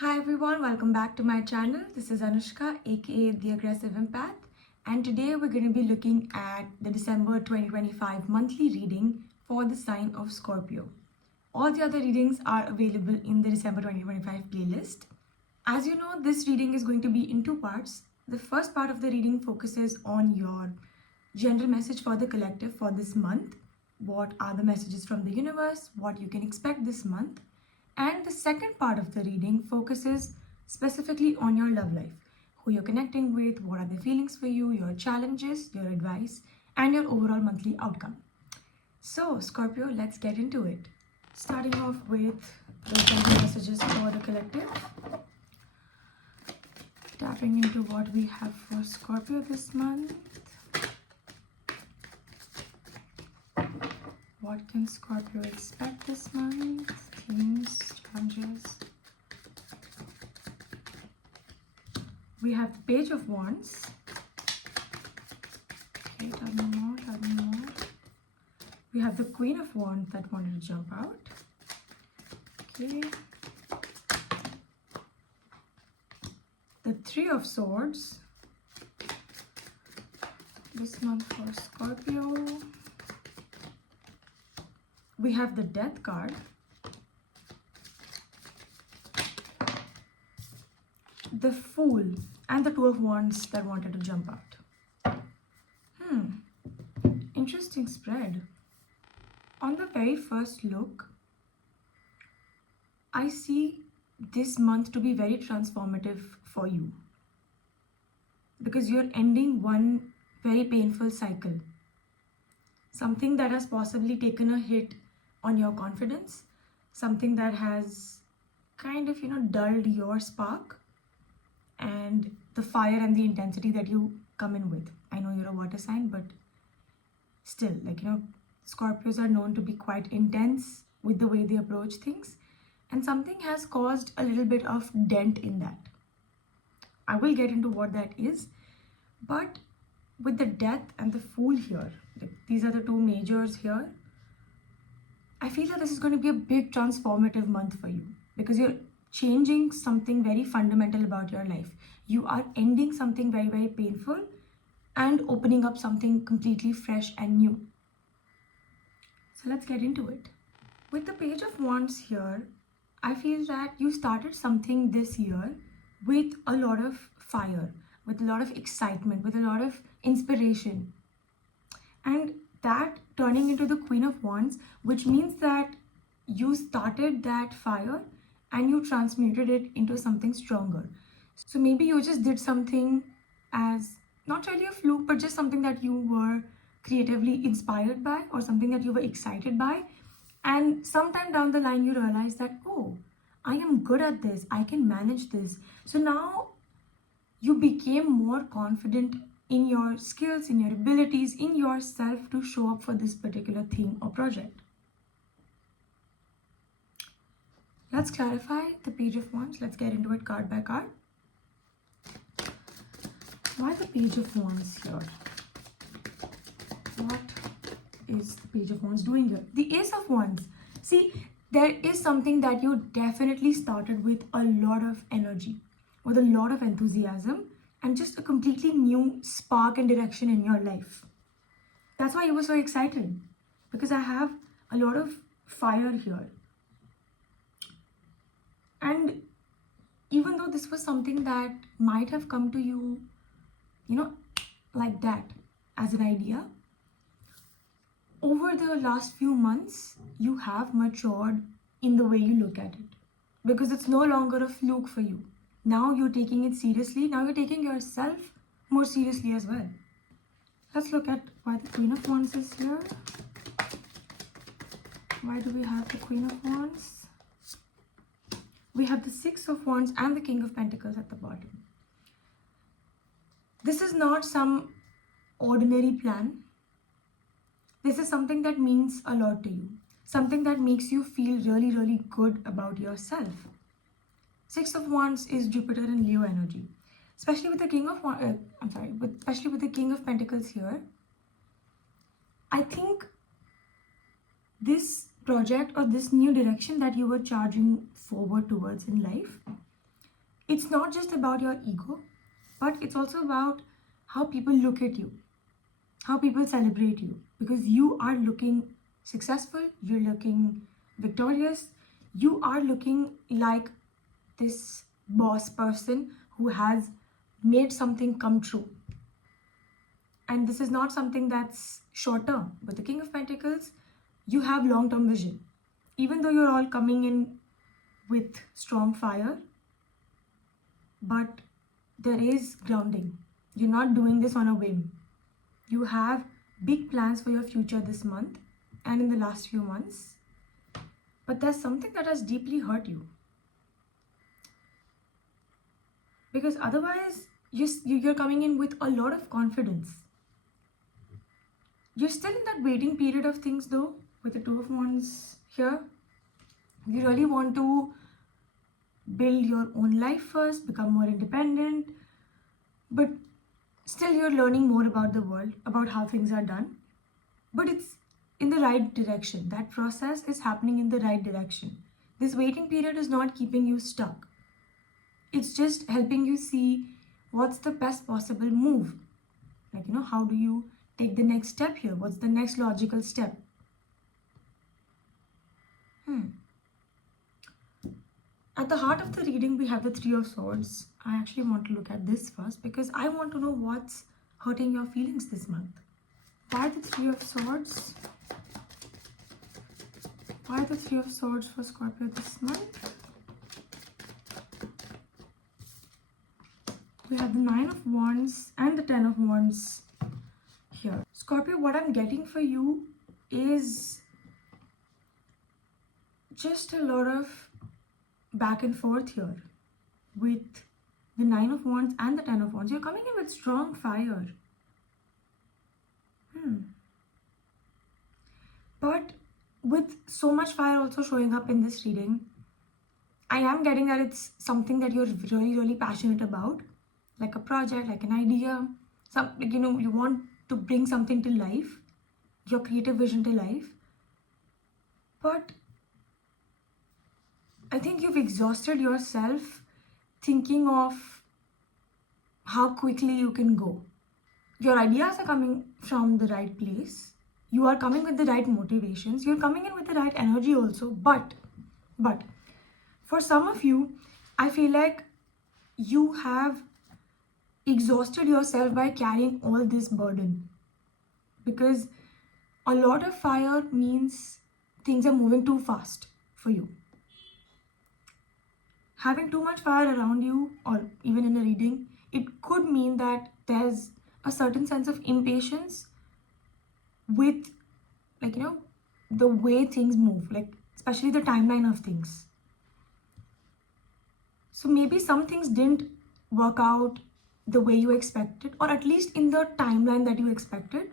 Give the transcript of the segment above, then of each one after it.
Hi everyone, welcome back to my channel. This is Anushka, aka The Aggressive Empath, and today we're going to be looking at the December 2025 monthly reading for the sign of Scorpio. All the other readings are available in the December 2025 playlist. As you know, this reading is going to be in two parts. The first part of the reading focuses on your general message for the collective for this month. What are the messages from the universe? What you can expect this month? And the second part of the reading focuses specifically on your love life, who you're connecting with, what are the feelings for you, your challenges, your advice, and your overall monthly outcome. So, Scorpio, let's get into it. Starting off with the general messages for the collective. Tapping into what we have for Scorpio this month. What can Scorpio expect this month? Themes, challenges. We have the Page of Wands. Okay, tell me more, tell me more. We have the Queen of Wands that wanted to jump out. Okay. The Three of Swords. This month for Scorpio. We have the Death card. The Fool and the Two of Wands that wanted to jump out. Interesting spread. On the very first look, I see this month to be very transformative for you because you're ending one very painful cycle. Something that has possibly taken a hit on your confidence, something that has kind of, dulled your spark and the fire and the intensity that you come in with. I know you're a water sign, but still, Scorpios are known to be quite intense with the way they approach things, and something has caused a little bit of dent in that. I will get into what that is, but with the Death and the Fool here, these are the two majors here. I feel that this is going to be a big transformative month for you because you're changing something very fundamental about your life. You are ending something very, very painful and opening up something completely fresh and new. So let's get into it. With the Page of Wands here, I feel that you started something this year with a lot of fire, with a lot of excitement, with a lot of inspiration. And that turning into the Queen of Wands, which means that you started that fire and you transmuted it into something stronger. So maybe you just did something as not really a fluke, but just something that you were creatively inspired by or something that you were excited by. And sometime down the line, you realize that, oh, I am good at this. I can manage this. So now you became more confident in your skills, in your abilities, in yourself to show up for this particular theme or project. Let's clarify the Page of Wands. Let's get into it card by card. Why the Page of Wands here? What is the Page of Wands doing here? The Ace of Wands. See, there is something that you definitely started with a lot of energy, with a lot of enthusiasm, and just a completely new spark and direction in your life. That's why you were so excited, because I have a lot of fire here. And even though this was something that might have come to you, like that as an idea, over the last few months, you have matured in the way you look at it, because it's no longer a fluke for you. Now you're taking it seriously. Now you're taking yourself more seriously as well. Let's look at why the Queen of Wands is here. Why do we have the Queen of Wands? We have the Six of Wands and the King of Pentacles at the bottom. This is not some ordinary plan. This is something that means a lot to you. Something that makes you feel really, really good about yourself. Six of Wands is Jupiter and Leo energy. Especially with the King of especially with the King of Pentacles here. I think this project or this new direction that you were charging forward towards in life it's not just about your ego, but it's also about how people look at you, how people celebrate you, because you are looking successful, you're looking victorious, you are looking like this boss person who has made something come true. And this is not something that's short term. With the King of Pentacles, you have long term vision. Even though you're all coming in with strong fire, but there is grounding. You're not doing this on a whim. You have big plans for your future this month and in the last few months. But there's something that has deeply hurt you. Because otherwise, you're coming in with a lot of confidence. You're still in that waiting period of things though, with the Two of Wands here. You really want to build your own life first, become more independent, but still you're learning more about the world, about how things are done. But it's in the right direction. That process is happening in the right direction. This waiting period is not keeping you stuck. It's just helping you see what's the best possible move. Like, how do you take the next step here? What's the next logical step? At the heart of the reading, we have the Three of Swords. I actually want to look at this first because I want to know what's hurting your feelings this month. Why the Three of Swords? Why the Three of Swords for Scorpio this month? We have the Nine of Wands and the Ten of Wands here. Scorpio, what I'm getting for you is just a lot of back and forth here with the Nine of Wands and the Ten of Wands. You're coming in with strong fire. But with so much fire also showing up in this reading, I am getting that it's something that you're really, really passionate about, like a project, like an idea, you want to bring something to life, your creative vision to life. But I think you've exhausted yourself thinking of how quickly you can go. Your ideas are coming from the right place. You are coming with the right motivations. You're coming in with the right energy also. But for some of you, I feel like you have exhausted yourself by carrying all this burden. Because a lot of fire means things are moving too fast for you. Having too much fire around you, or even in a reading, it could mean that there's a certain sense of impatience with, the way things move, especially the timeline of things. So maybe some things didn't work out the way you expected, or at least in the timeline that you expected,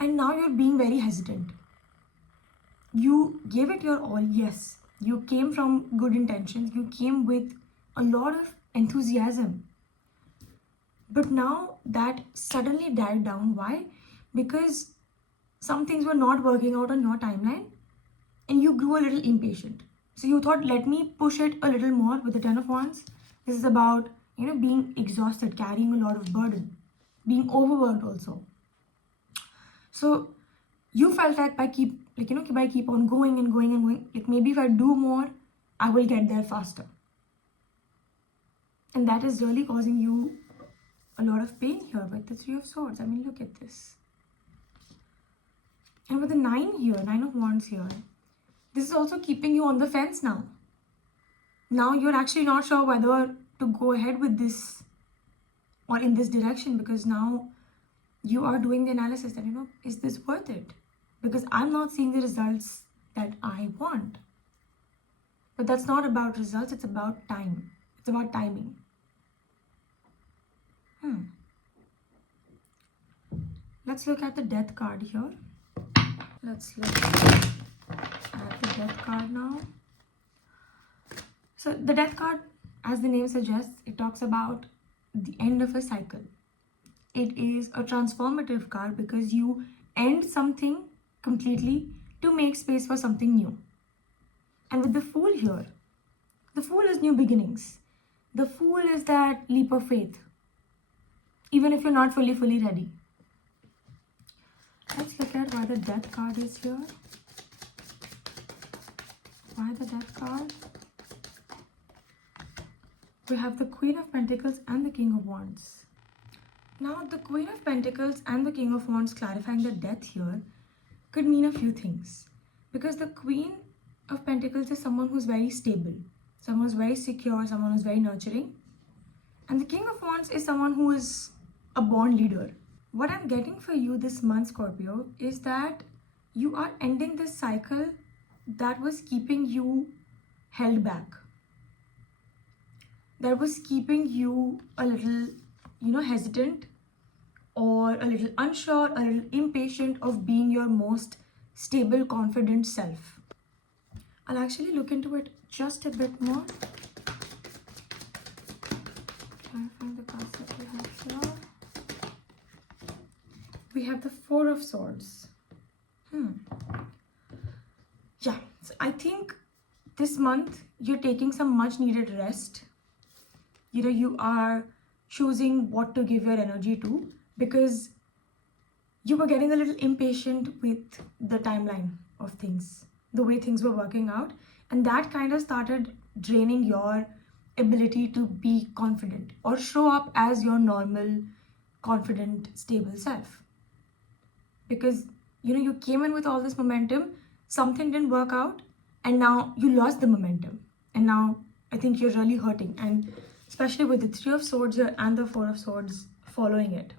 and now you're being very hesitant. You gave it your all, yes. You came from good intentions. You came with a lot of enthusiasm. But now that suddenly died down. Why? Because some things were not working out on your timeline and you grew a little impatient. So you thought, let me push it a little more with the Ten of Wands. This is about, being exhausted, carrying a lot of burden, being overworked also. So you felt like by keep on going and going and going, maybe if I do more, I will get there faster. And that is really causing you a lot of pain here with the Three of Swords. I mean, look at this. And with the Nine of Wands here, this is also keeping you on the fence now. Now you're actually not sure whether to go ahead with this or in this direction, because now you are doing the analysis that, is this worth it? Because I'm not seeing the results that I want. But that's not about results, it's about time. It's about timing. Let's look at the Death card here. Let's look at the Death card now. So the Death card, as the name suggests, it talks about the end of a cycle. It is a transformative card because you end something completely to make space for something new. And with the Fool here, the Fool is new beginnings. The Fool is that leap of faith, even if you're not fully ready. Let's look at why the Death card is here. Why the Death card? We have the Queen of Pentacles and the King of Wands. Now, the Queen of Pentacles and the King of Wands clarifying the Death here could mean a few things. Because the Queen of Pentacles is someone who's very stable, someone who's very secure, someone who's very nurturing. And the King of Wands is someone who is a born leader. What I'm getting for you this month, Scorpio, is that you are ending this cycle that was keeping you held back, that was keeping you a little, hesitant or a little unsure, a little impatient of being your most stable, confident self. I'll actually look into it just a bit more. Trying to find the cards that we have here. We have the Four of Swords. Yeah, so I think this month you're taking some much needed rest. You are choosing what to give your energy to because you were getting a little impatient with the timeline of things, the way things were working out, and that kind of started draining your ability to be confident or show up as your normal, confident, stable self. Because you came in with all this momentum, something didn't work out, and now you lost the momentum, and now I think you're really hurting, and especially with the Three of Swords here and the Four of Swords following it,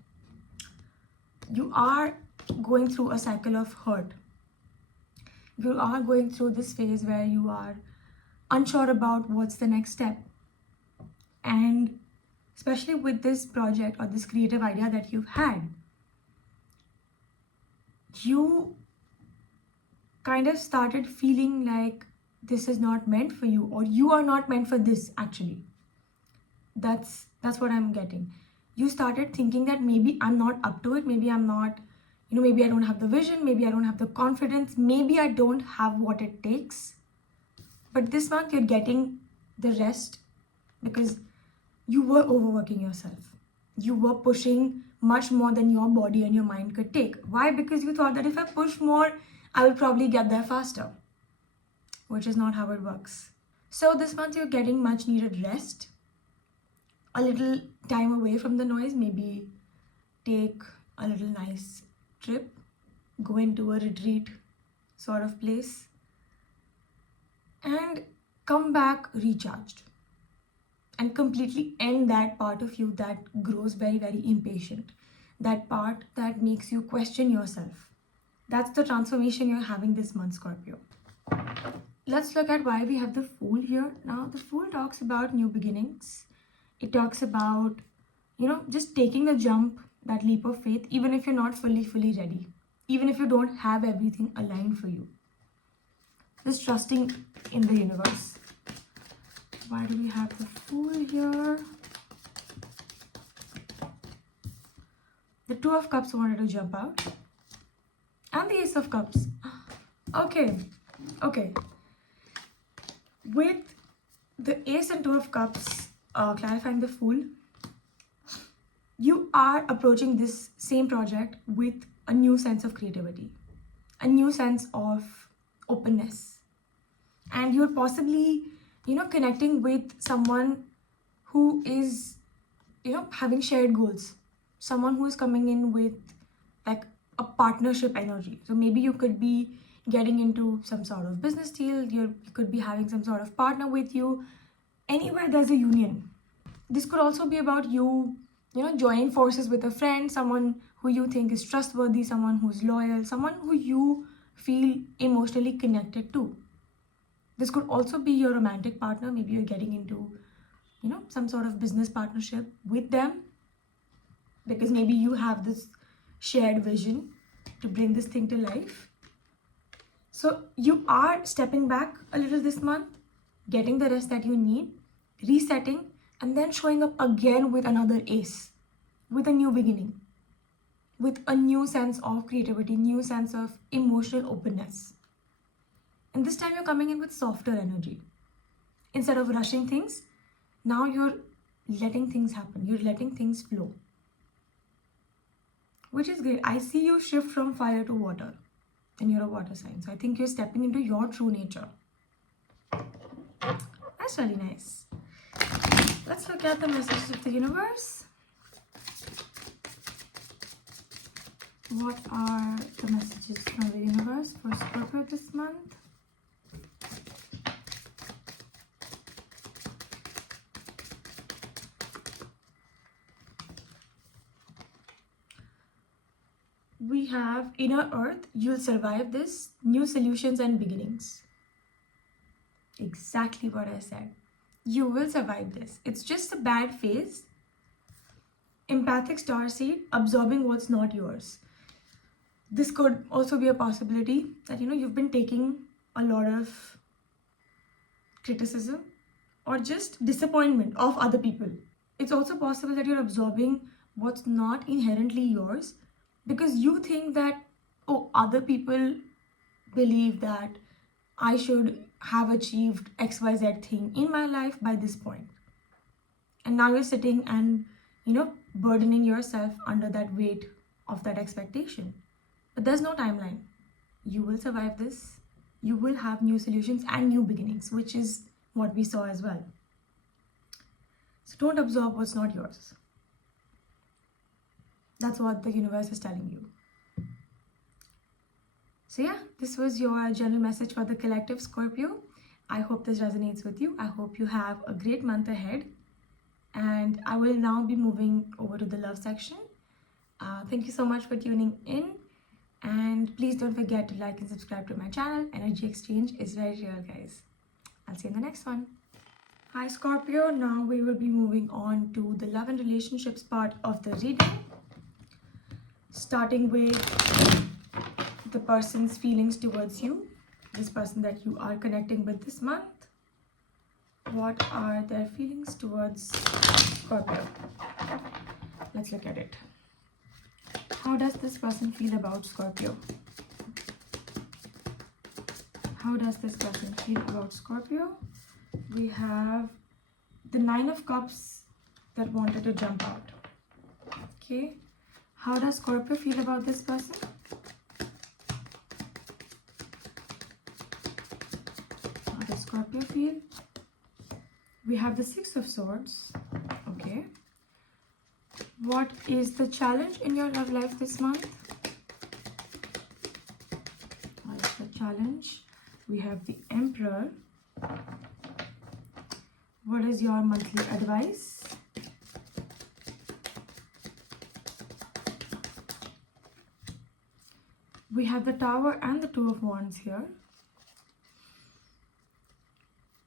you are going through a cycle of hurt. You are going through this phase where you are unsure about what's the next step, and especially with this project or this creative idea that you've had, you kind of started feeling like this is not meant for you, or you are not meant for this. Actually, that's what I'm getting. You started thinking that maybe I'm not up to it, maybe I'm not, maybe I don't have the vision, maybe I don't have the confidence, maybe I don't have what it takes. But this month you're getting the rest because you were overworking yourself. You were pushing much more than your body and your mind could take. Why? Because you thought that if I push more, I will probably get there faster, which is not how it works. So this month you're getting much needed rest, a little time away from the noise, maybe take a little nice trip, go into a retreat sort of place, and come back recharged and completely end that part of you that grows very, very impatient, that part that makes you question yourself. That's the transformation you're having this month, Scorpio. Let's look at why we have the Fool here. Now, the Fool talks about new beginnings. It talks about, just taking the jump, that leap of faith, even if you're not fully ready, even if you don't have everything aligned for you. Just trusting in the universe. Why do we have the Fool here? The Two of Cups wanted to jump out. And the Ace of Cups. Okay. With the Ace and Two of Cups clarifying the Fool, you are approaching this same project with a new sense of creativity, a new sense of openness. And you're possibly, connecting with someone who is, having shared goals, someone who is coming in with like a partnership energy. So maybe you could be getting into some sort of business deal, you could be having some sort of partner with you. Anywhere there's a union. This could also be about you, joining forces with a friend, someone who you think is trustworthy, someone who's loyal, someone who you feel emotionally connected to. This could also be your romantic partner. Maybe you're getting into, some sort of business partnership with them because maybe you have this shared vision to bring this thing to life. So you are stepping back a little this month, getting the rest that you need, resetting, and then showing up again with another ace, with a new beginning, with a new sense of creativity, new sense of emotional openness. And this time you're coming in with softer energy. Instead of rushing things, Now you're letting things happen. You're letting things flow, which is great. I see you shift from fire to water, and you're a water sign. So I think you're stepping into your true nature. That's really nice. Let's look at the messages of the universe. What are the messages from the universe for Scorpio this month? We have inner earth. You'll survive this. New solutions and beginnings. Exactly what I said. You will survive this. It's just a bad phase. Empathic starseed, absorbing what's not yours. This could also be a possibility that you've been taking a lot of criticism or just disappointment of other people. It's also possible that you're absorbing what's not inherently yours because you think that, oh, other people believe that I should have achieved XYZ thing in my life by this point. And now you're sitting and, burdening yourself under that weight of that expectation. But there's no timeline. You will survive this. You will have new solutions and new beginnings, which is what we saw as well. So don't absorb what's not yours. That's what the universe is telling you. So yeah, this was your general message for the collective Scorpio. I hope this resonates with you. I hope you have a great month ahead. And I will now be moving over to the love section. Thank you so much for tuning in. And please don't forget to like and subscribe to my channel. Energy exchange is very real, guys. I'll see you in the next one. Hi, Scorpio. Now we will be moving on to the love and relationships part of the reading. Starting with the person's feelings towards you. This person that you are connecting with this month. What are their feelings towards Scorpio? Let's look at it. How does this person feel about Scorpio? How does this person feel about Scorpio? We have the 9 of Cups that wanted to jump out. Okay. How does Scorpio feel about this person? How does Scorpio feel? We have the 6 of Swords. Okay. What is the challenge in your love life this month? What is the challenge? We have the Emperor. What is your monthly advice? We have the Tower and the 2 of Wands here.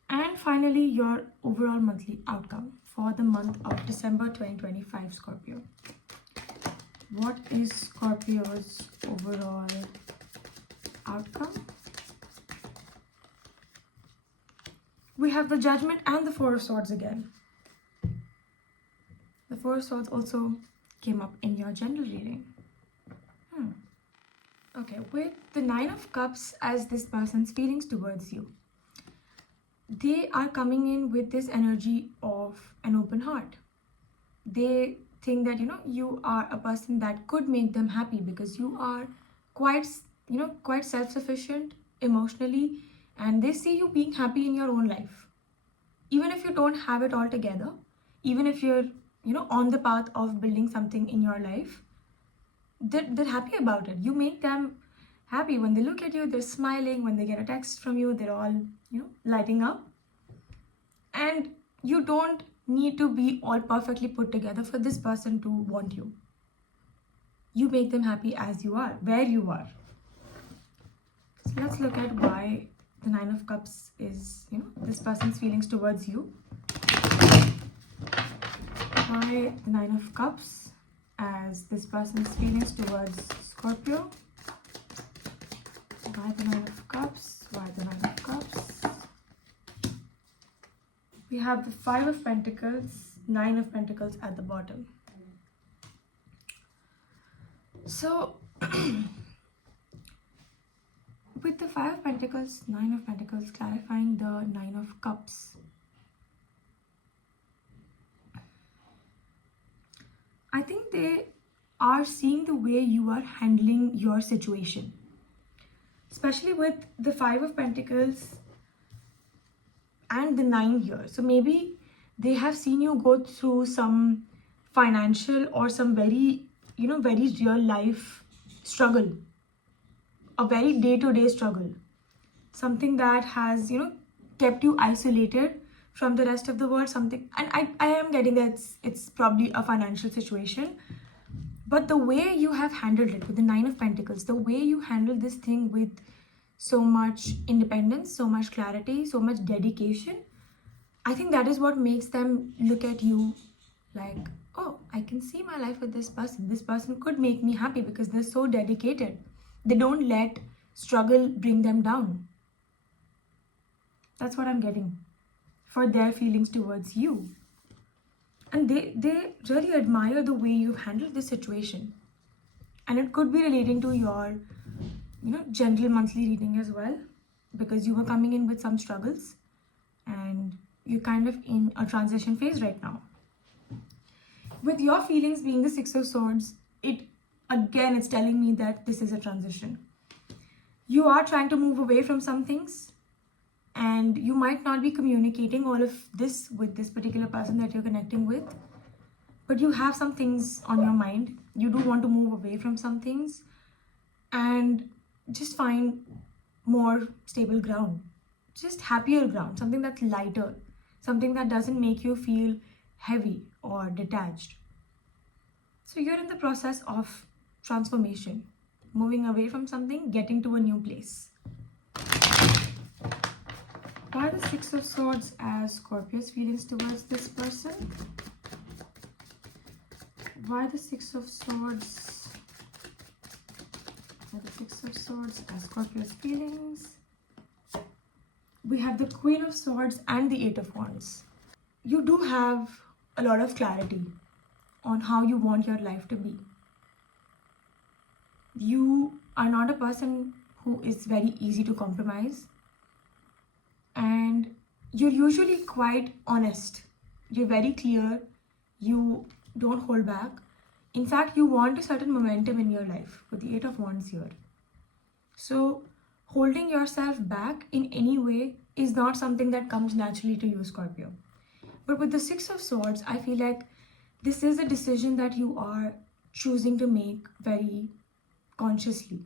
And finally, your overall monthly outcome for the month of December 2025, Scorpio. What is Scorpio's overall outcome? We have the Judgment and the 4 of Swords again. The 4 of Swords also came up in your general reading. Okay, with the 9 of Cups as this person's feelings towards you. They are coming in with this energy of an open heart. They think that, you are a person that could make them happy because you are quite self-sufficient emotionally, and they see you being happy in your own life. Even if you don't have it all together, even if you're, on the path of building something in your life, they're happy about it. You make them happy. When they look at you, they're smiling. When they get a text from you, they're all, lighting up. And you don't need to be all perfectly put together for this person to want you. You make them happy as you are, where you are. So let's look at why the 9 of Cups is, this person's feelings towards you. Why the 9 of Cups as this person's feelings towards Scorpio. Why the 9 of Cups? Why the 9 of Cups? We have the 5 of Pentacles, 9 of Pentacles at the bottom. So, with the 5 of Pentacles, 9 of Pentacles, clarifying the 9 of Cups. I think they are seeing the way you are handling your situation, especially with the Five of Pentacles and the 9 here. So maybe they have seen you go through some financial or some very, very real life struggle, a very day-to-day struggle, something that has, kept you isolated from the rest of the world, something. And I am getting that it's probably a financial situation, but the way you have handled it with the 9 of Pentacles, the way you handle this thing with so much independence, so much clarity, so much dedication, I think that is what makes them look at you like, oh, I can see my life with this person. This person could make me happy because they're so dedicated. They don't let struggle bring them down. That's what I'm getting for their feelings towards you. And they really admire the way you've handled this situation. And it could be relating to your, general monthly reading as well, because you were coming in with some struggles and you're kind of in a transition phase right now. With your feelings being the Six of Swords, it's telling me that this is a transition. You are trying to move away from some things, and you might not be communicating all of this with this particular person that you're connecting with, but you have some things on your mind. You do want to move away from some things and just find more stable ground, just happier ground, something that's lighter, something that doesn't make you feel heavy or detached. So you're in the process of transformation, moving away from something, getting to a new place. Why the Six of Swords as Scorpio's feelings towards this person? Why the Six of Swords? Why the Six of Swords as Scorpio's feelings? We have the Queen of Swords and the Eight of Wands. You do have a lot of clarity on how you want your life to be. You are not a person who is very easy to compromise. And you're usually quite honest. You're very clear. You don't hold back. In fact, you want a certain momentum in your life with the Eight of Wands here. So holding yourself back in any way is not something that comes naturally to you, Scorpio. But with the Six of Swords, I feel like this is a decision that you are choosing to make very consciously.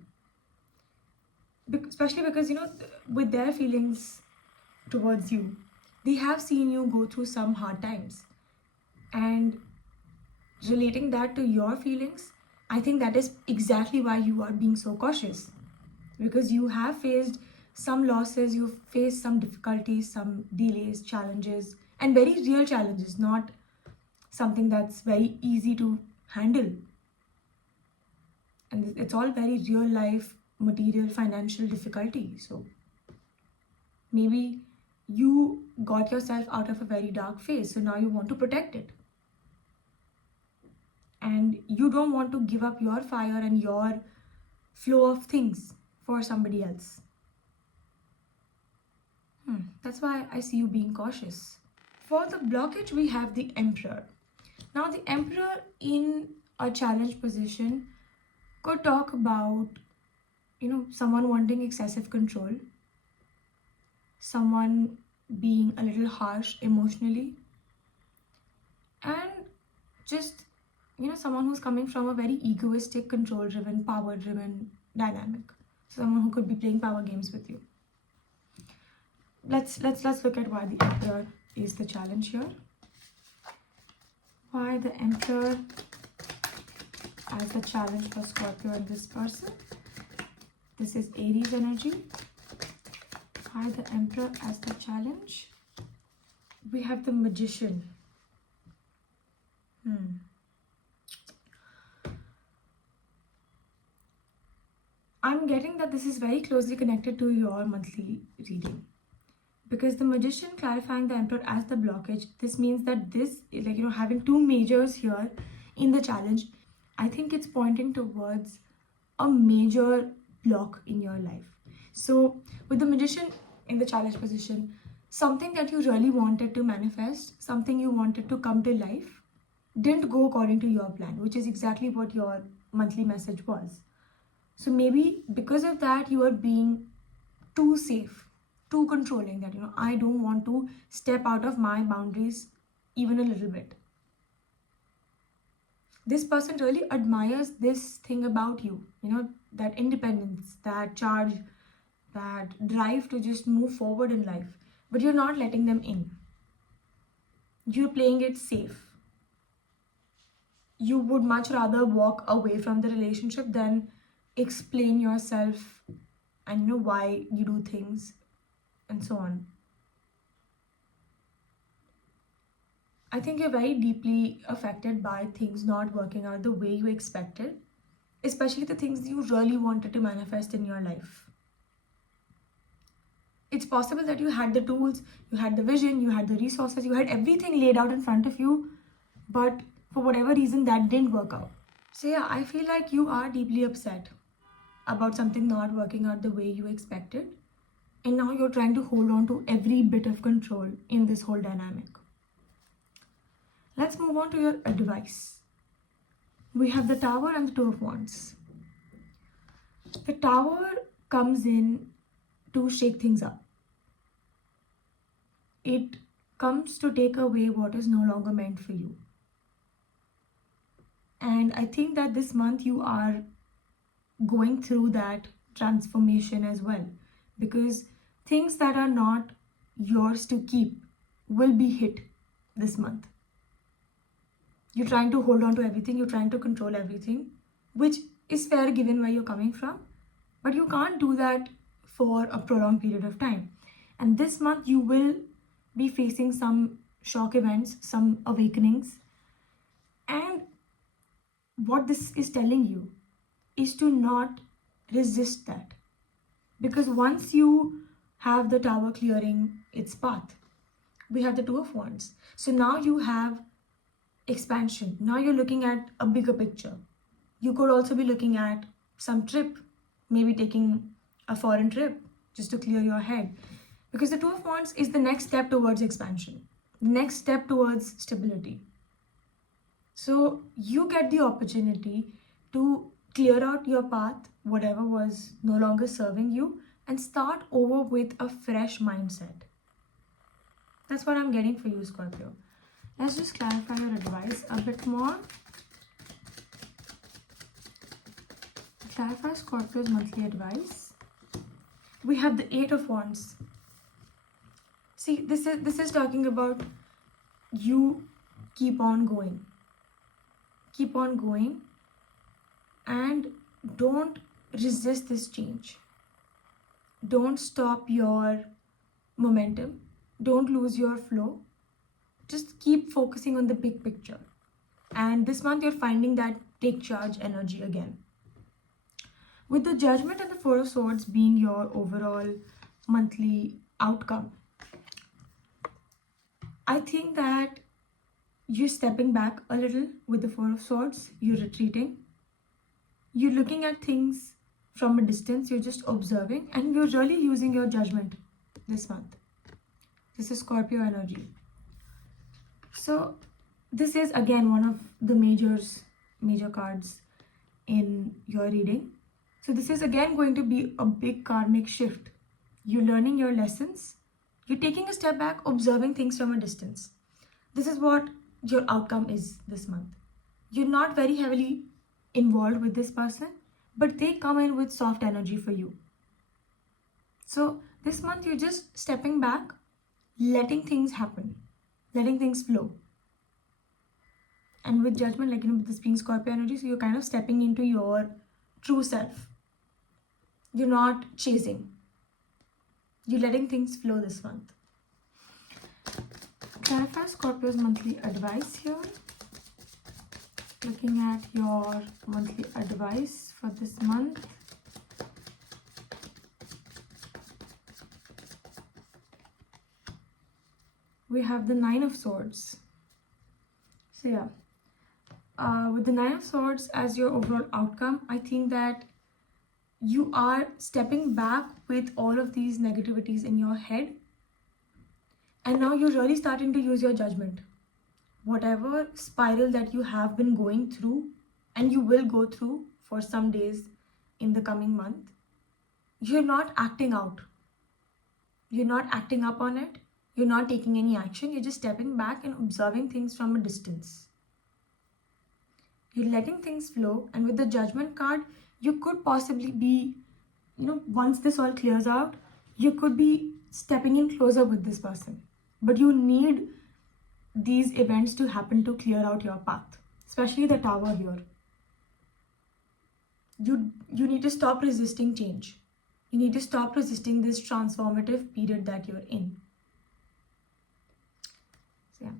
Especially because, with their feelings towards you, they have seen you go through some hard times. And relating that to your feelings, I think that is exactly why you are being so cautious. Because you have faced some losses, you've faced some difficulties, some delays, challenges, and very real challenges, not something that's very easy to handle. And it's all very real life, material, financial difficulty. So maybe you got yourself out of a very dark phase, so now you want to protect it. And you don't want to give up your fire and your flow of things for somebody else. That's why I see you being cautious. For the blockage, we have the Emperor. Now, the Emperor in a challenge position could talk about, someone wanting excessive control, someone being a little harsh emotionally, and just, someone who's coming from a very egoistic, control-driven, power-driven dynamic. Someone who could be playing power games with you. Let's look at why the Emperor is the challenge here. Why the Emperor as the challenge for Scorpio and this person. This is Aries energy. Why the Emperor as the challenge? We have the Magician. I'm getting that this is very closely connected to your monthly reading. Because the Magician clarifying the Emperor as the blockage, this means that this, having two majors here in the challenge, I think it's pointing towards a major block in your life. So with the Magician in the challenge position, something that you really wanted to manifest, something you wanted to come to life, didn't go according to your plan, which is exactly what your monthly message was. So maybe because of that, you are being too safe, too controlling, that I don't want to step out of my boundaries even a little bit. This person really admires this thing about you, that independence, that charge, that drive to just move forward in life. But you're not letting them in. You're playing it safe. You would much rather walk away from the relationship than explain yourself and know why you do things and so on. I think you're very deeply affected by things not working out the way you expected, especially the things you really wanted to manifest in your life. It's possible that you had the tools, you had the vision, you had the resources, you had everything laid out in front of you, but for whatever reason that didn't work out. So yeah, I feel like you are deeply upset about something not working out the way you expected, and now you're trying to hold on to every bit of control in this whole dynamic. Let's move on to your advice. We have the Tower and the Two of Wands. The Tower comes in to shake things up. It comes to take away what is no longer meant for you. And I think that this month you are going through that transformation as well, because things that are not yours to keep will be hit this month. You're trying to hold on to everything, you're trying to control everything, which is fair given where you're coming from, but you can't do that for a prolonged period of time. And this month you will be facing some shock events, some awakenings. And what this is telling you is to not resist that. Because once you have the Tower clearing its path, we have the Two of Wands. So now you have expansion. Now you're looking at a bigger picture. You could also be looking at some trip, maybe taking a foreign trip just to clear your head. Because the Two of Wands is the next step towards expansion, next step towards stability. So you get the opportunity to clear out your path, whatever was no longer serving you, and start over with a fresh mindset. That's what I'm getting for you, Scorpio. Let's just clarify your advice a bit more. Clarify Scorpio's monthly advice. We have the Eight of Wands. See, this is talking about you keep on going. Keep on going and don't resist this change. Don't stop your momentum. Don't lose your flow. Just keep focusing on the big picture. And this month you're finding that take charge energy again. With the Judgment and the Four of Swords being your overall monthly outcome, I think that you're stepping back a little with the Four of Swords. You're retreating. You're looking at things from a distance. You're just observing, and you're really using your judgment this month. This is Scorpio energy. So this is again one of the major cards in your reading. So this is again going to be a big karmic shift. You're learning your lessons. You're taking a step back, observing things from a distance. This is what your outcome is this month. You're not very heavily involved with this person, but they come in with soft energy for you. So this month you're just stepping back, letting things happen, letting things flow. And with Judgment, like with this being Scorpio energy, so you're kind of stepping into your true self. You're not chasing. You're letting things flow this month. Clarify Scorpio's monthly advice here. Looking at your monthly advice for this month. We have the Nine of Swords. So yeah, with the Nine of Swords as your overall outcome, I think that you are stepping back with all of these negativities in your head, and now you're really starting to use your judgment. whatever spiral that you have been going through and you will go through for some days in the coming month, you're not acting out. You're not acting up on it. You're not taking any action. You're just stepping back and observing things from a distance. You're letting things flow. And with the Judgment card, you could possibly be, once this all clears out, you could be stepping in closer with this person. But you need these events to happen to clear out your path, especially the Tower here. You need to stop resisting change. You need to stop resisting this transformative period that you're in. So yeah,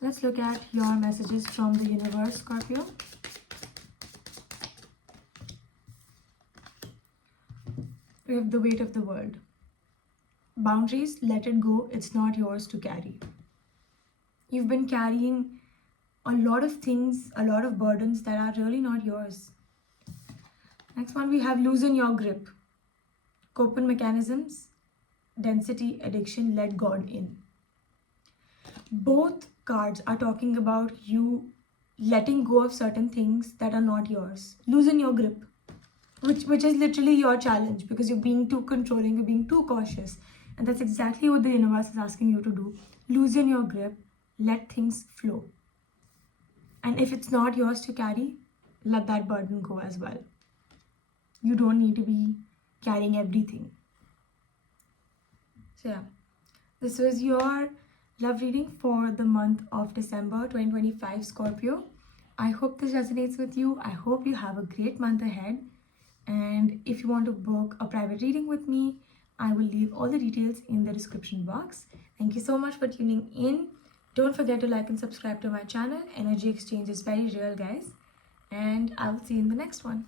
let's look at your messages from the universe, Scorpio. We have the weight of the world. Boundaries, let it go. It's not yours to carry. You've been carrying a lot of things, a lot of burdens that are really not yours. Next one, we have loosen your grip. Coping mechanisms, density, addiction, let God in. Both cards are talking about you letting go of certain things that are not yours. Loosen your grip, which is literally your challenge, because you're being too controlling, you're being too cautious. And that's exactly what the universe is asking you to do. Loosen your grip, let things flow. And if it's not yours to carry, let that burden go as well. You don't need to be carrying everything. So yeah, this was your love reading for the month of December 2025, Scorpio. I hope this resonates with you. I hope you have a great month ahead. And if you want to book a private reading with me, I will leave all the details in the description box. Thank you so much for tuning in. Don't forget to like and subscribe to my channel. Energy exchange is very real, guys. And I will see you in the next one.